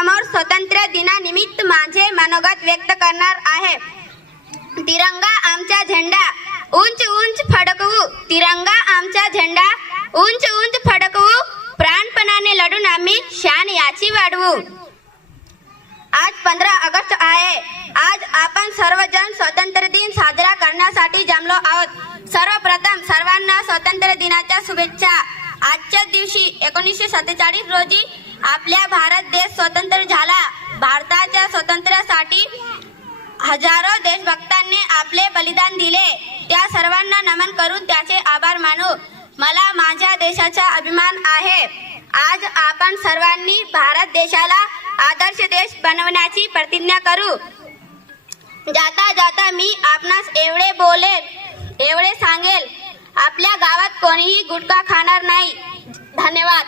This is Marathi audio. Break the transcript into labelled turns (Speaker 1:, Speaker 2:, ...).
Speaker 1: समोर स्वातंत्र्य दिनानिमित्त माझे मनोगत व्यक्त करणार आहे. तिरंगा आमचा झेंडा उंच उंच फडकवू. तिरंगा आमचा झेंडा उंच उंच फडकवू. प्राणपणाने लढून आम्ही शान याची वाढवू. आज पंधरा ऑगस्ट आहे. आज आपण सर्वजण स्वातंत्र्य दिन साजरा करण्यासाठी जमलो आहोत. सर्वप्रथम सर्वांना स्वातंत्र्य दिनाच्या शुभेच्छा. आजच्या दिवशी एकोणीसशे सत्तेचाळीस रोजी आपल्या भारत देश स्वतंत्र झाला. भारताच्या स्वातंत्र्यासाठी हजारो देशभक्तांनी आपले बलिदान दिले. त्या सर्वांना नमन करून त्याचे आभार मानू. मला माझ्या देशाचा अभिमान आहे. आज आपण सर्वांनी भारत देशाला आदर्श देश बनवण्याची प्रतिज्ञा करू. जाता जाता मी आपणास एवढे बोलेल एवढे सांगेल. आपल्या गावात कोणीही गुटखा खाणार नाही. धन्यवाद.